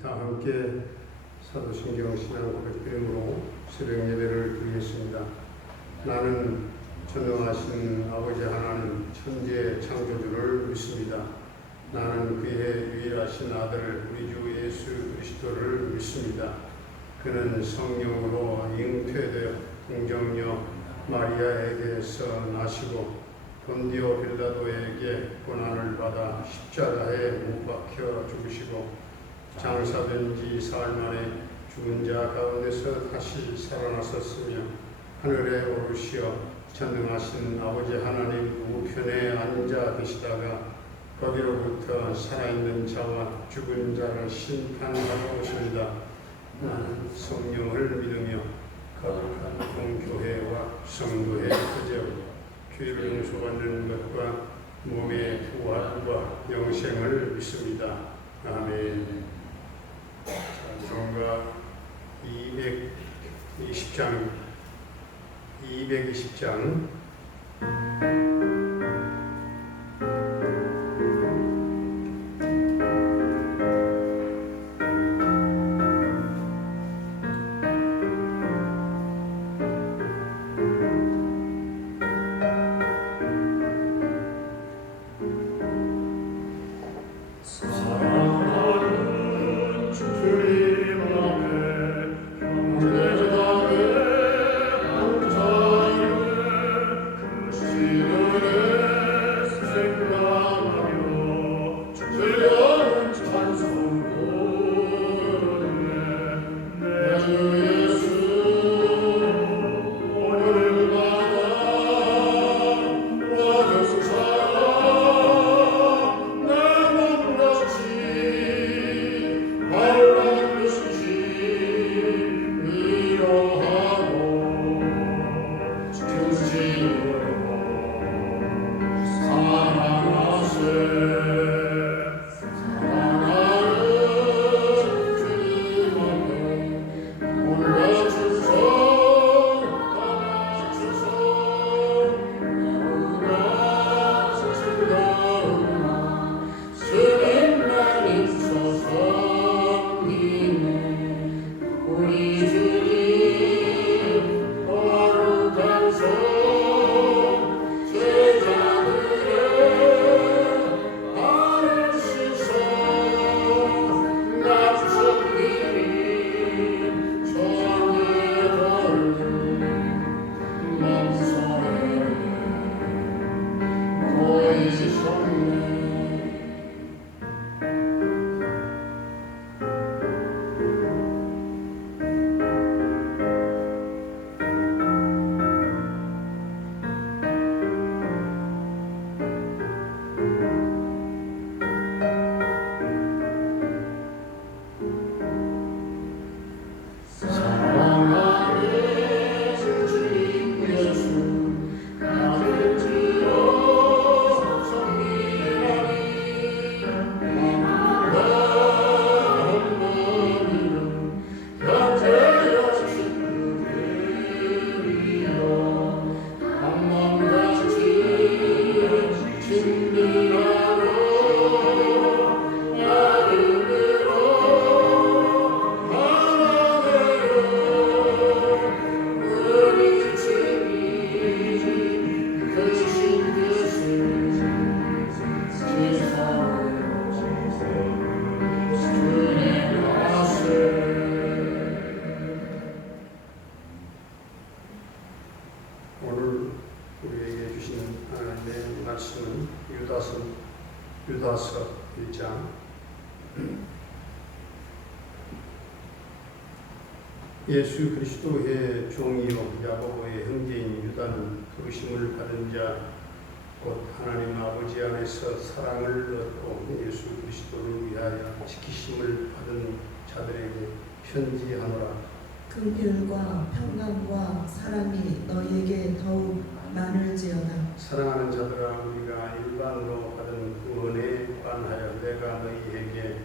다 함께 사도신경 신앙 고백드림으로 새벽 예배를 드리겠습니다. 나는 전능하신 아버지 하나님 천지의 창조주를 믿습니다. 나는 그의 유일하신 아들 우리 주 예수 그리스도를 믿습니다. 그는 성령으로 잉태되어 동정녀 마리아에게서 나시고 본디오 빌라도에게 고난을 받아 십자가에 못 박혀 죽으시고 장사된 지 사흘 만에 죽은 자 가운데서 다시 살아나셨으며 하늘에 오르시어 전능하신 아버지 하나님 우편에 앉아 계시다가 거기로부터 살아있는 자와 죽은 자를 심판하러 오십니다. 나는 성령을 믿으며 거룩한 공교회와 성도의 교제와 죄를 용서받는 것과 몸의 부활과 영생을 믿습니다. 아멘. 성가 220장 유다서 1장. 예수 그리스도의 종이요 야고보의 형제인 유다는 부르심을 받은 자 곧 하나님 아버지 안에서 사랑을 얻고 예수 그리스도를 위하여 지키심을 받은 자들에게 편지하노라. 긍휼과 평강과 사랑이 너희에게 더욱 많을지어다. 사랑하는 자들아, 우리가 일반으로 받은 구원에 관하여 내가 너희에게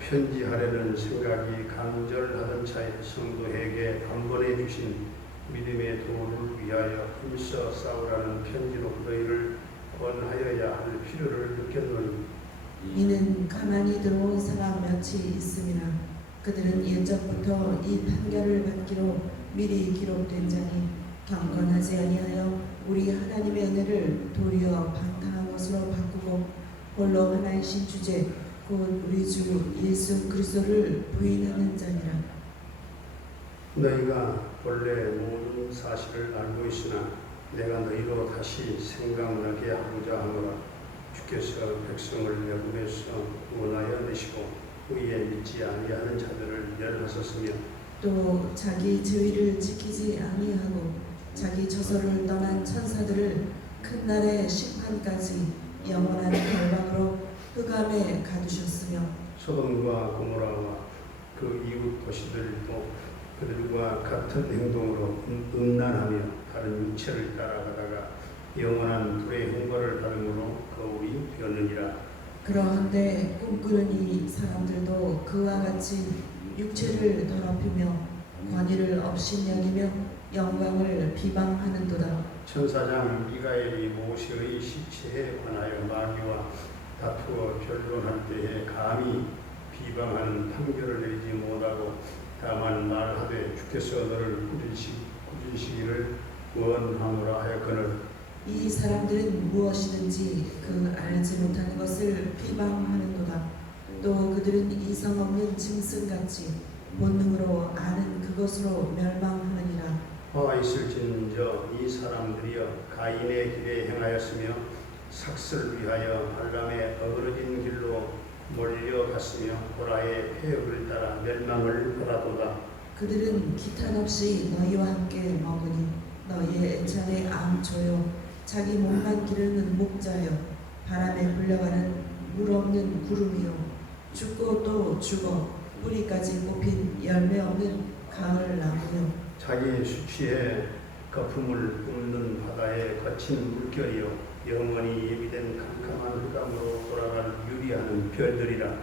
편지하려는 생각이 간절하던 차에 성도에게 단번에 주신 믿음의 도를 위하여 힘써 싸우라는 편지로 너희를 권하여야 할 필요를 느꼈노니 이는 가만히 들어온 사람 몇이 있음이나 그들은 예적부터 이 판결을 받기로 미리 기록된 자니 경건하지 아니하여 우리 하나님의 은혜를 도리어 방탕한 것으로 바꾸고 홀로 하나이신 주제 곧 우리 주 예수 그리스도를 부인하는 자니라. 너희가 본래 모든 사실을 알고 있으나 내가 너희로 다시 생각나게 하고자 하노라. 주께서 백성을 애굽에서 구원하여 내시고 의에 믿지 아니하는 자들을 멸하셨으며 또 자기 죄의를 지키지 아니하고 자기 처소를 떠난 천사들을 큰 날의 심판까지 영원한 결박으로 흑암에 가두셨으며 소돔과 고모라와 그 이웃 도시들도 그들과 같은 행동으로 음란하며 다른 육체를 따라가다가 영원한 불의 형벌을 받음으로 거울이 되었느니라. 그러한데 꿈꾸는 이 사람들도 그와 같이 육체를 더럽히며 권위를 업신여기며 영광을 비방하는도다. 천사장 미가엘이 모세의 시체에 관하여 마귀와 다투어 변론할 때에 감히 비방하는 판결을 내리지 못하고 다만 말하되 주께서 너를 꾸짖으시기를 원하노라 하였거늘 이 사람들은 무엇이든지 그 알지 못하는 것을 비방하는도다. 또 그들은 이성 없는 짐승같이 본능으로 아는 그것으로 멸망하느니라. 화 있을진저 이 사람들이여 가인의 길에 행하였으며 삭슬을 위하여 발람의 어그러진 길로 몰려갔으며 고라의 폐역을 따라 멸망을 받아도다. 그들은 기탄 없이 너희와 함께 먹으니 너희의 애찬의 앙초요 자기 몸만 기르는 목자여 바람에 불려가는 물 없는 구름이요 죽고 또 죽어 뿌리까지 꼽힌 열매 없는 가을 나무요 자기 수치에 거품을 뿜는 바다의 거친 물결이요 영원히 예비된 캄캄한 흑암으로 돌아갈 유리하는 별들이라.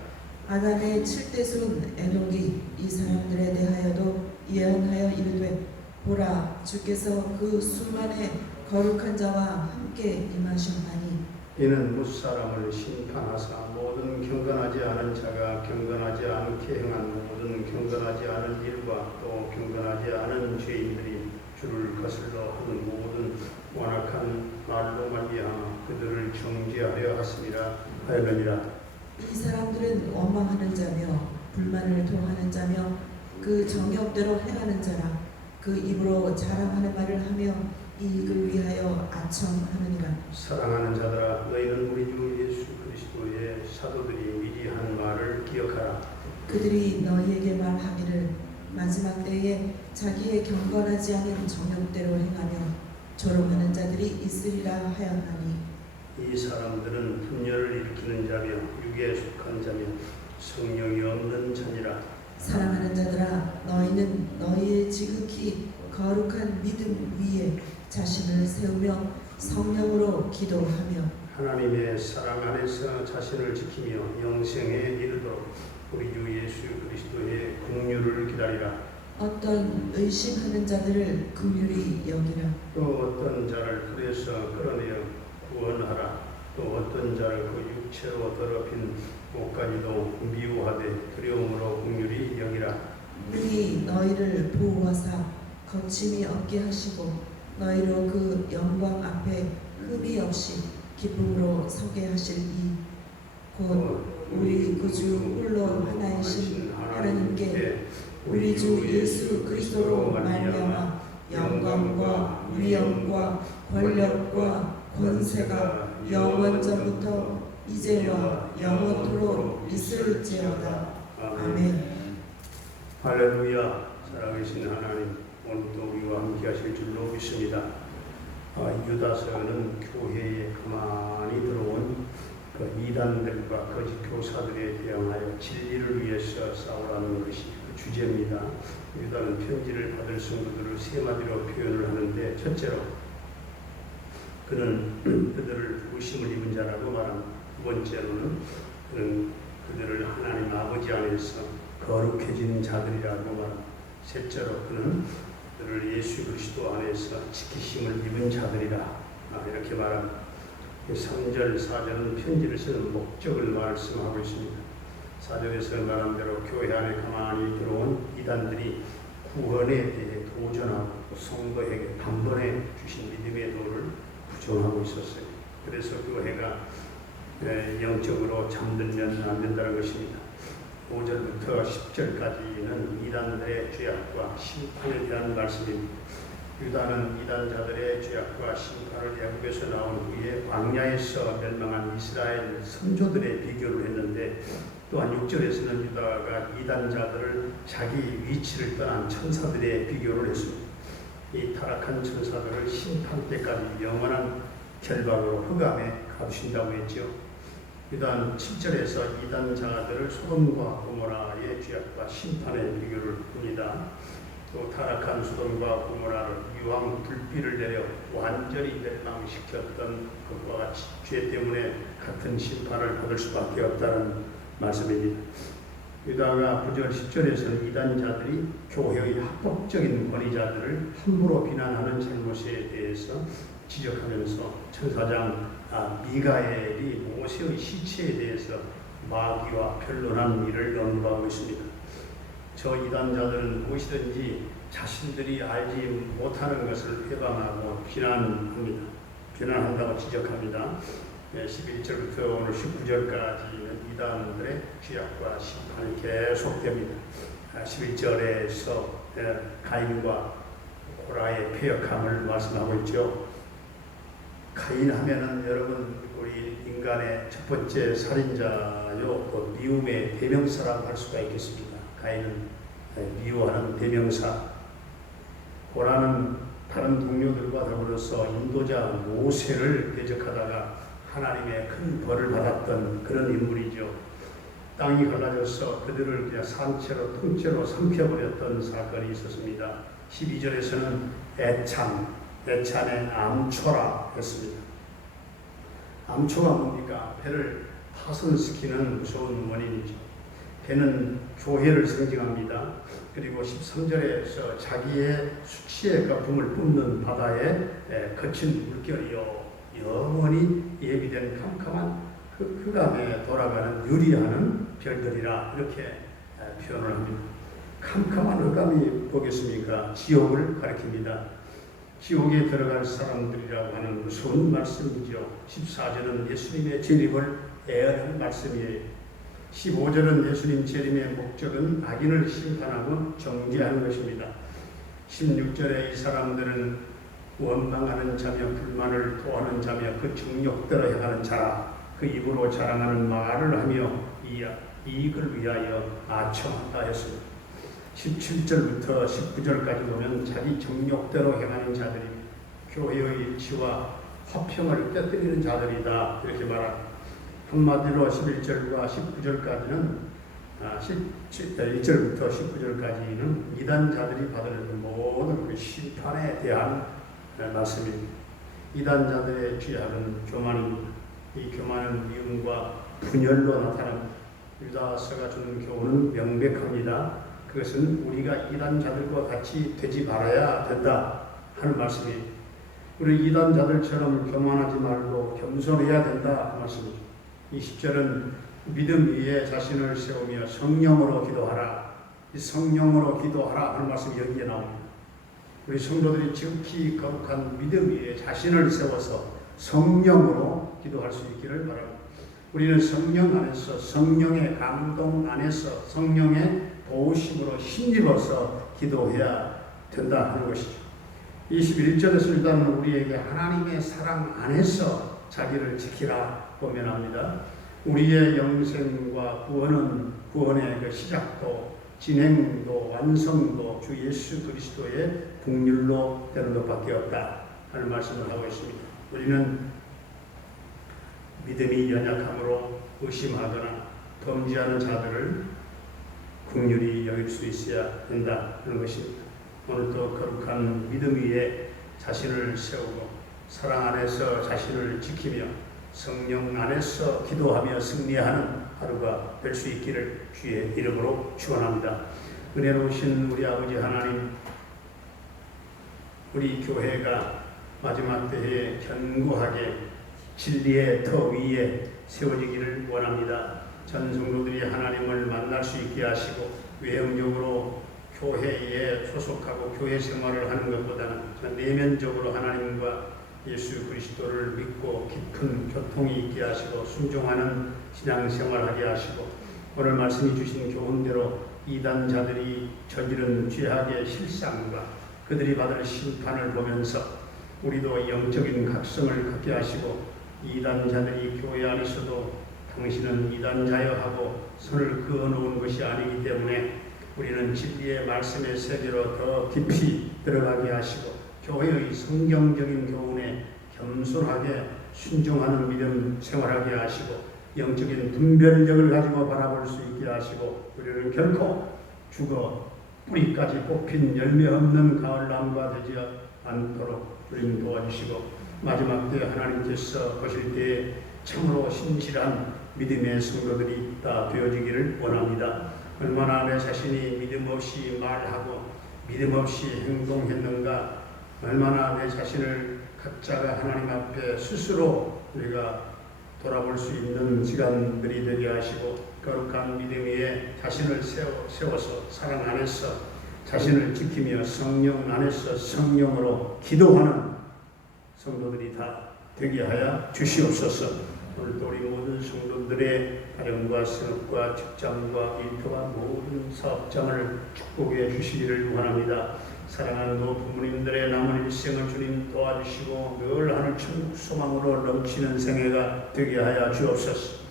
아담의 7대손 에녹이 이 사람들에 대하여도 예언하여 이르되 보라 주께서 그 수만의 거룩한 자와 함께 임하셨나니 이는 무사람을 심판하사 모든 경건하지 않은 자가 경건하지 않게 행한 모든 경건하지 않은 일과 또 경건하지 않은 죄인들이 주를 거슬러 하는 모든 완악한 말로 말미암아 그들을 정죄하려 하였느니라. 이 사람들은 원망하는 자며 불만을 토하는 자며 그 정욕대로 행하는 자라. 그 입으로 자랑하는 말을 하며 이익을 위하여 아첨하느니라. 사랑하는 자들아 너희는 우리 주 예수 그리스도의 사도들이 미리 한 말을 기억하라. 그들이 너희에게 말하기를 마지막 때에 자기의 경건하지 않은 정욕대로 행하며 조롱하는 자들이 있으리라 하였나니 이 사람들은 분열을 일으키는 자며 육에 속한 자며 성령이 없는 자니라. 사랑하는 자들아 너희는 너희의 지극히 거룩한 믿음 위에 자신을 세우며 성령으로 기도하며 하나님의 사랑 안에서 자신을 지키며 영생에 이르도록 우리 주 예수 그리스도의 긍휼을 기다리라. 어떤 의심하는 자들을 긍휼히 여기라. 또 어떤 자를 불에서 끌어내어 구원하라. 또 어떤 자를 그 육체로 더럽힌 옷까지도 미워하되 두려움으로 긍휼히 여기라. 능히 너희를 보호하사 거침이 없게 하시고 너희로 그 영광 앞에 흠이 없이 기쁨으로 서게 하실 이 곧 우리 구주 홀로 하나이신 하나님께 우리 주 예수 그리스도로 말미암아 영광과 위엄과 권력과 권세가 영원전부터 이제와 영원토록 있을지어다. 아멘. 할렐루야. 살아계신 하나님, 오늘도 우리와 함께 하실 줄로 믿습니다. 유다서는 교회에 가만히 들어온 그 이단들과 거짓 교사들에 대항하여 진리를 위해서 싸우라는 것이 그 주제입니다. 유다는 편지를 받을 성도들을 세 마디로 표현을 하는데, 첫째로 그는 그들을 부심을 입은 자라고 말합니다. 두 번째로는 그는 그들을 하나님 아버지 안에서 거룩해진 자들이라고 말합니다. 셋째로 그는 그들을 예수 그리스도 안에서 지키심을 입은 자들이라 이렇게 말합니다. 3절, 4절은 편지를 쓰는 목적을 말씀하고 있습니다. 4절에서 말한 대로 교회 안에 가만히 들어온 이단들이 구원에 대해 도전하고 성도에게 단번에 주신 믿음의 도를 부정하고 있었어요. 그래서 교회가 영적으로 잠들면 안 된다는 것입니다. 5절부터 10절까지는 이단들의 죄악과 심판에 대한 말씀입니다. 유다는 이단자들의 죄악과 심판을 애굽에서 나온 후에 광야에서 멸망한 이스라엘 선조들의 비교를 했는데, 또한 6절에서는 유다가 이단자들을 자기 위치를 떠난 천사들의 비교를 했습니다. 이 타락한 천사들을 심판 때까지 영원한 결박으로 흑암에 가두신다고 했죠. 유다는 7절에서 이단자들을 소돔과 고모라의 죄악과 심판의 비교를 합니다. 또 타락한 소돔과 고모라를 이왕 불비를 내려 완전히 멸망시켰던 것과 같이 죄 때문에 같은 심판을 받을 수밖에 없다는 말씀입니다. 유다가 9절 10절에서는 이단자들이 교회의 합법적인 권위자들을 함부로 비난하는 잘못에 대해서 지적하면서 천사장 미가엘이 모세의 시체에 대해서 마귀와 변론한 일을 언급하고 있습니다. 저 이단자들은 무엇이든지 자신들이 알지 못하는 것을 회방하고 비난한다고 지적합니다. 11절부터 오늘 19절까지는 이단들의 죄악과 심판이 계속됩니다. 11절에서 가인과 고라의 패역함을 말씀하고 있죠. 가인 하면은 여러분, 우리 인간의 첫 번째 살인자요, 또 미움의 대명사라고 할 수가 있겠습니다. 가인은 미워하는 대명사. 고라는 다른 동료들과 더불어서 인도자 모세를 대적하다가 하나님의 큰 벌을 받았던 그런 인물이죠. 땅이 갈라져서 그들을 그냥 산채로 통째로 삼켜버렸던 사건이 있었습니다. 12절에서는 애찬의 암초라 했습니다. 암초가 뭡니까? 배를 파손시키는 무서운 원인이죠. 배는 교회를 상징합니다. 그리고 13절에서 자기의 수치의 거품을 뿜는 바다에 거친 물결이요, 영원히 예비된 캄캄한 흑암에 돌아가는 유리하는 별들이라 이렇게 표현을 합니다. 캄캄한 흑암이 보겠습니까? 지옥을 가리킵니다. 지옥에 들어갈 사람들이라고 하는 무서운 말씀이죠. 14절은 예수님의 재림을 애언한 말씀이에요. 15절은 예수님 재림의 목적은 악인을 심판하고 정죄하는 것입니다. 16절에 이 사람들은 원망하는 자며 불만을 토하는 자며 그 정욕대로 행하는 자라, 그 입으로 자랑하는 말을 하며 이익을 위하여 아첨한다 했습니다. 17절부터 19절까지 보면 자기 정욕대로 행하는 자들이 교회의 일치와 화평을 깨뜨리는 자들이다 이렇게 말합니다. 한마디로 11절과 19절까지는 1절부터 19절까지는 이단자들이 받을 모든 그 심판에 대한 말씀입니다. 이단자들의 죄악은 교만입니다. 이 교만은 미움과 분열로 나타납니다. 유다서가 주는 교훈은 명백합니다. 그것은 우리가 이단자들과 같이 되지 말아야 된다 하는 말씀입니다. 우리 이단자들처럼 교만하지 말고 겸손해야 된다 말씀입니다. 20절은 믿음 위에 자신을 세우며 성령으로 기도하라. 이 성령으로 기도하라 하는 말씀이 여기에 나옵니다. 우리 성도들이 지극히 거룩한 믿음 위에 자신을 세워서 성령으로 기도할 수 있기를 바랍니다. 우리는 성령 안에서, 성령의 감동 안에서, 성령의 도우심으로 힘입어서 기도해야 된다 하는 것이죠. 21절에서 일단 우리에게 하나님의 사랑 안에서 자기를 지키라 보면합니다. 우리의 영생과 구원의 그 시작도 진행도 완성도 주 예수 그리스도의 국률로 되는 것밖에 없다 하는 말씀을 하고 있습니다. 우리는 믿음이 연약함으로 의심하거나 범죄하는 자들을 긍휼히 여길 수 있어야 된다 하는 것입니다. 오늘도 거룩한 믿음 위에 자신을 세우고 사랑 안에서 자신을 지키며 성령 안에서 기도하며 승리하는 하루가 될 수 있기를 주의 이름으로 축원합니다. 은혜로우신 우리 아버지 하나님, 우리 교회가 마지막 때에 견고하게 진리의 터 위에 세워지기를 원합니다. 전 성도들이 하나님을 만날 수 있게 하시고 외형적으로 교회에 소속하고 교회 생활을 하는 것보다는 내면적으로 하나님과 예수 그리스도를 믿고 깊은 교통이 있게 하시고 순종하는 신앙생활하게 하시고 오늘 말씀이 주신 교훈대로 이단자들이 저지른 죄악의 실상과 그들이 받을 심판을 보면서 우리도 영적인 각성을 갖게 하시고 이단자들이 교회 안에서도 당신은 이단자여 하고 손을 그어놓은 것이 아니기 때문에 우리는 진리의 말씀의 세계로 더 깊이 들어가게 하시고 교회의 성경적인 교훈에 겸손하게 순종하는 믿음 생활하게 하시고 영적인 분별력을 가지고 바라볼 수 있게 하시고 우리를 결코 죽어 뿌리까지 뽑힌 열매 없는 가을나무가 되지 않도록 주님 도와주시고 마지막 때 하나님께서 보실 때에 참으로 신실한 믿음의 성도들이 다 되어지기를 원합니다. 얼마나 내 자신이 믿음 없이 말하고 믿음 없이 행동했는가, 얼마나 내 자신을 각자가 하나님 앞에 스스로 우리가 돌아볼 수 있는 시간들이 되게 하시고 거룩한 믿음 위에 자신을 세워서 사랑 안에서 자신을 지키며 성령 안에서 성령으로 기도하는 성도들이 다 되게 하여 주시옵소서. 오늘도 우리 모든 성도들의 가정과 생업과 직장과 일터와 모든 사업장을 축복해 주시기를 원합니다. 사랑하는 부모님들의 남은 일생을 주님 도와주시고 늘 하늘 천국 소망으로 넘치는 생애가 되게 하여 주옵소서.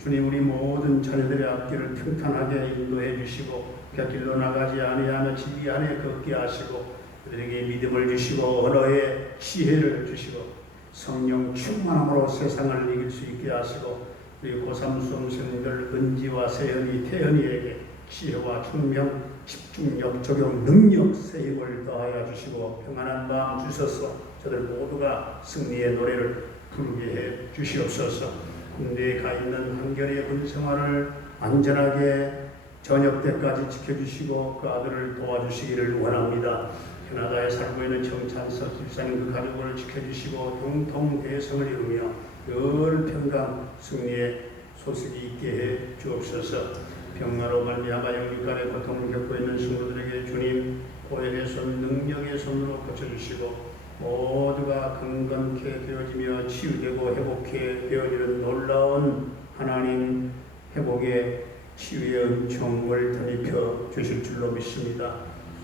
주님 우리 모든 자녀들의 앞길을 평탄하게 인도해 주시고 곁길로 나가지 아니하며 진리 안에 걷게 하시고 그들에게 믿음을 주시고 언어의 지혜를 주시고 성령 충만함으로 세상을 이길 수 있게 하시고 우리 고3 수험생들 은지와 세연이 태연이에게 지혜와 총명, 집중력, 적용 능력, 새 힘을 더하여 주시고 평안한 마음 주셔서 저들 모두가 승리의 노래를 부르게 해 주시옵소서. 군대에 가 있는 한결의 군생활을 안전하게 저녁 때까지 지켜주시고 그 아들을 도와주시기를 원합니다. 캐나다에 살고 있는 정찬석 집사님 그 가족을 지켜주시고 동통 대성을 이루며 늘 평강 승리의 소식이 있게 해 주옵소서. 병마로 말미암아 영육간의 고통을 겪고 있는 성도들에게 주님 고연의 손, 능력의 손으로 고쳐주시고 모두가 강건케 되어지며 치유되고 회복해 되어지는 놀라운 하나님 회복의 치유의 은총을 덧입혀 주실 줄로 믿습니다.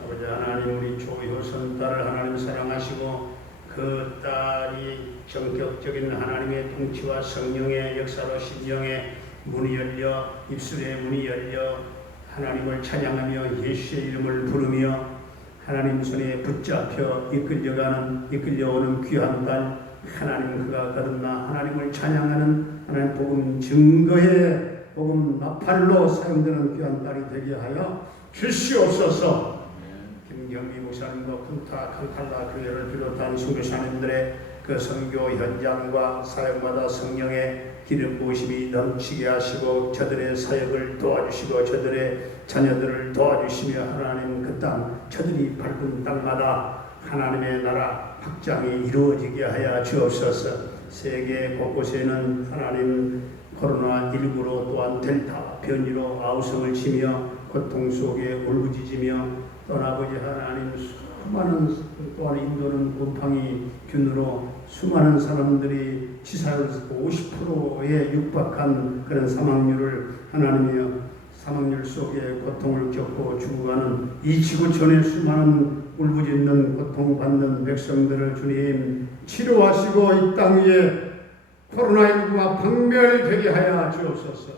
아버지 하나님 우리 조효선 딸을 하나님 사랑하시고 그 딸이 전격적인 하나님의 통치와 성령의 역사로 심령의 문이 열려 입술의 문이 열려 하나님을 찬양하며 예수의 이름을 부르며 하나님 손에 붙잡혀 이끌려오는 귀한 딸 하나님 그가 거듭나 하나님을 찬양하는 하나님 복음 증거의 복음 나팔로 사용되는 귀한 딸이 되게 하여 주시옵소서. 김경미 목사님과 쿤타 칸칼라 교회를 비롯한 선교사님들의 그 선교 현장과 사역마다 성령의 기름 부으심이 넘치게 하시고 저들의 사역을 도와주시고 저들의 자녀들을 도와주시며 하나님 그 땅 저들이 밟은 땅마다 하나님의 나라 확장이 이루어지게 하여 주옵소서. 세계 곳곳에는 하나님 코로나19로 또한 델타 변이로 아우성을 치며 고통 속에 울부짖으며 또 아버지 하나님 수많은 또한 인도는 곰팡이 균으로 수많은 사람들이 치사율 50%에 육박한 그런 사망률을 하나님이여 사망률 속에 고통을 겪고 죽어가는 이 지구촌의 수많은 울부짖는 고통받는 백성들을 주님 치료하시고 이 땅 위에 코로나19가 박멸되게 하여 주옵소서.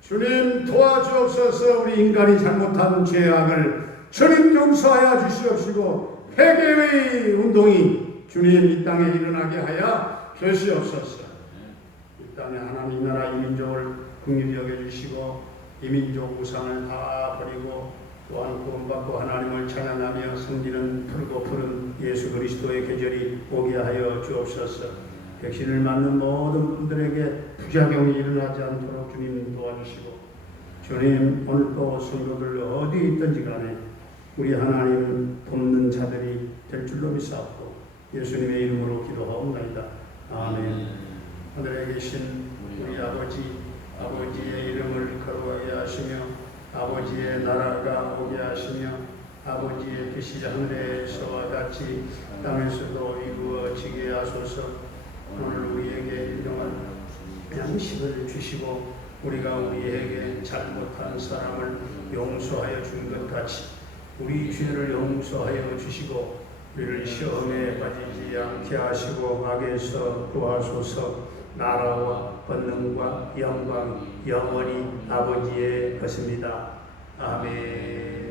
주님 도와주옵소서. 우리 인간이 잘못한 죄악을 주님 용서하여 주시옵시고 회개의 운동이 주님 이 땅에 일어나게 하여 주시옵소서. 이 땅에 하나님 나라 이민족을 긍휼히 여겨주시고 이민족 우상을 다 버리고 또한 구원받고 하나님을 찬양하며 섬기는 푸르고 푸른 예수 그리스도의 계절이 오게 하여 주옵소서. 백신을 맞는 모든 분들에게 부작용이 일어나지 않도록 주님 도와주시고 주님 오늘도 성도들 어디 있든지 간에 우리 하나님 돕는 자들이 될 줄로 믿사옵고 예수님의 이름으로 기도하옵나이다. 아멘. 하늘에 계신 우리 아버지의 이름을 거룩하게 하시며 아버지의 나라가 오게 하시며 아버지의 뜻이 하늘에서와 같이 땅에서도 이루어지게 하소서. 오늘 우리에게 일용할 양식을 주시고 우리가 우리에게 잘못한 사람을 용서하여 준 것 같이 우리 죄를 용서하여 주시고 우리를 시험에 빠지지 않게 하시고 악에서 구하소서. 나라와 권능과 영광 영원히 아버지의 것입니다. 아멘.